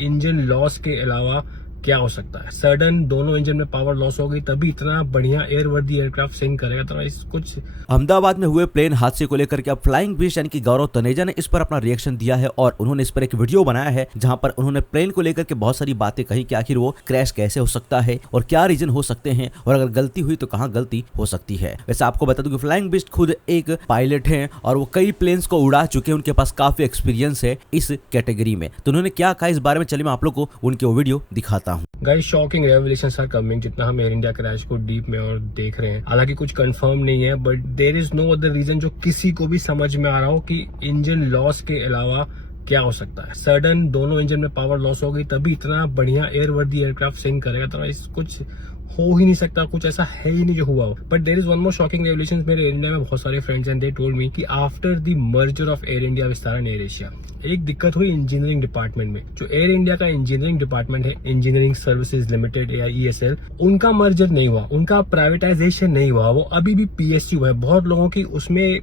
Engine loss के अलावा क्या हो सकता है। सडन दोनों इंजन में पावर लॉस हो गई, तभी इतना बढ़िया एयरवर्दी एयरक्राफ्ट सिंक करेगा। तो कुछ अहमदाबाद में हुए प्लेन हादसे को लेकर के अब फ्लाइंग बिस्ट यानी कि गौरव तनेजा ने इस पर अपना रिएक्शन दिया है और उन्होंने इस पर एक वीडियो बनाया है जहां पर उन्होंने प्लेन को लेकर के बहुत सारी बातें कही कि आखिर वो क्रैश कैसे हो सकता है और क्या रीजन हो सकते हैं और अगर गलती हुई तो कहां गलती हो सकती है। वैसे आपको बता दूं कि फ्लाइंग बिस्ट खुद एक पायलट हैं और वो कई प्लेन्स को उड़ा चुके हैं, उनके पास काफी एक्सपीरियंस है इस कैटेगरी में। तो उन्होंने क्या कहा इस बारे में, चलिए मैं आप लोग को उनके वो वीडियो दिखाता हूँ। Guys, shocking revelations are coming. जितना हम एयर इंडिया क्रैश को डीप में और देख रहे हैं, हालांकि कुछ कंफर्म नहीं है, but there is no other reason जो किसी को भी समझ में आ रहा हो कि इंजन लॉस के अलावा क्या हो सकता है। सडन दोनों इंजन में पावर लॉस हो गई, तभी इतना बढ़िया एयरवर्दी एयरक्राफ्ट सिंक करेगा। तो कुछ हो ही नहीं सकता, कुछ ऐसा है ही नहीं जो हुआ हो। But there is one more shocking revelation. मेरे एयर इंडिया में बहुत सारे friends and they told me कि after the merger of Air India विस्तारन एयर एशिया एक दिक्कत हुई इंजीनियरिंग डिपार्टमेंट में। जो एयर इंडिया का इंजीनियरिंग डिपार्टमेंट है, इंजीनियरिंग सर्विसेज लिमिटेड या ESL, उनका मर्जर नहीं हुआ, उनका प्राइवेटाइजेशन नहीं हुआ, वो अभी भी PSU है। बहुत लोगों की उसमें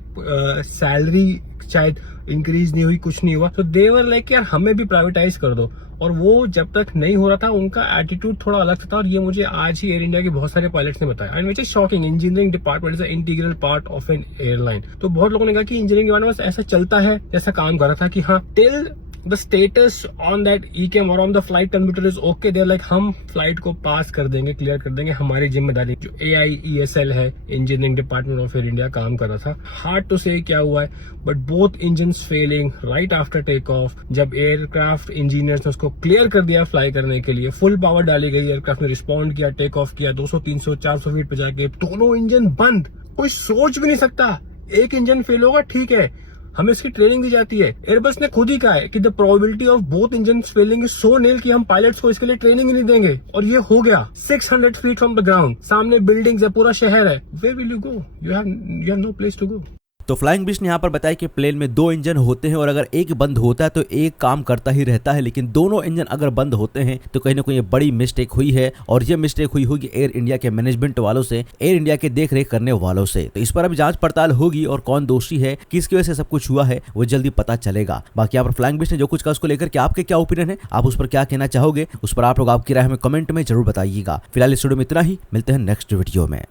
सैलरी शायद इंक्रीज नहीं हुई, कुछ नहीं हुआ। तो दे वर लाइक यार हमें भी प्राइवेटाइज कर दो। और वो जब तक नहीं हो रहा था उनका एटीट्यूड थोड़ा अलग था, और ये मुझे आज ही एयर इंडिया के बहुत सारे पायलट्स ने बताया। And which is shocking, engineering department is a integral part of N airline. तो बहुत लोगों ने कहा कि इंजीनियरिंग के बारे में ऐसा चलता है, जैसा काम कर रहा था कि हाँ till the status on that ECAM or on the flight computer is okay, they're like हम फ्लाइट को पास कर देंगे, क्लियर कर देंगे, हमारी जिम्मेदारी। जो AIESL है, engineering department of Air India, काम कर रहा था। हार्ड टू से क्या हुआ है, but both engines failing right after take off. जब एयरक्राफ्ट इंजीनियर्स ने उसको क्लियर कर दिया फ्लाई करने के लिए, फुल पावर डाली गई, एयरक्राफ्ट ने रिस्पॉन्ड किया, टेक ऑफ किया, 200 300 400 फीट पे जाके दोनों इंजन बंद। कोई सोच भी नहीं सकता एक इंजन फेल होगा, ठीक है, हमें इसकी ट्रेनिंग दी जाती है। एयरबस ने खुद ही कहा है कि the probability of both engine failing is so nil कि हम पायलट्स को इसके लिए ट्रेनिंग ही नहीं देंगे। और ये हो गया 600 फीट फ्रॉम द ग्राउंड, सामने बिल्डिंग्स है, पूरा शहर है। Where will you go? You have no place to go. तो फ्लाइंग बिस्ट ने यहाँ पर बताया कि प्लेन में 2 इंजन होते हैं और अगर एक बंद होता है तो एक काम करता ही रहता है, लेकिन दोनों इंजन अगर बंद होते हैं तो कहीं ना कहीं ये बड़ी मिस्टेक हुई है। और ये मिस्टेक हुई होगी एयर इंडिया के मैनेजमेंट वालों से, एयर इंडिया के देख रेख करने वालों से। तो इस पर अभी जांच पड़ताल होगी और कौन दोषी है, किसकी वजह से सब कुछ हुआ है, वो जल्दी पता चलेगा। बाकी यहाँ पर फ्लाइंग बिस्ट ने जो कुछ कहा उसको लेकर के आपके क्या ओपिनियन है, आप उस पर क्या कहना चाहोगे, उस पर आप लोग आपकी राय हमें कमेंट में जरूर बताइएगा। फिलहाल इस वीडियो में इतना ही, मिलते हैं नेक्स्ट वीडियो में।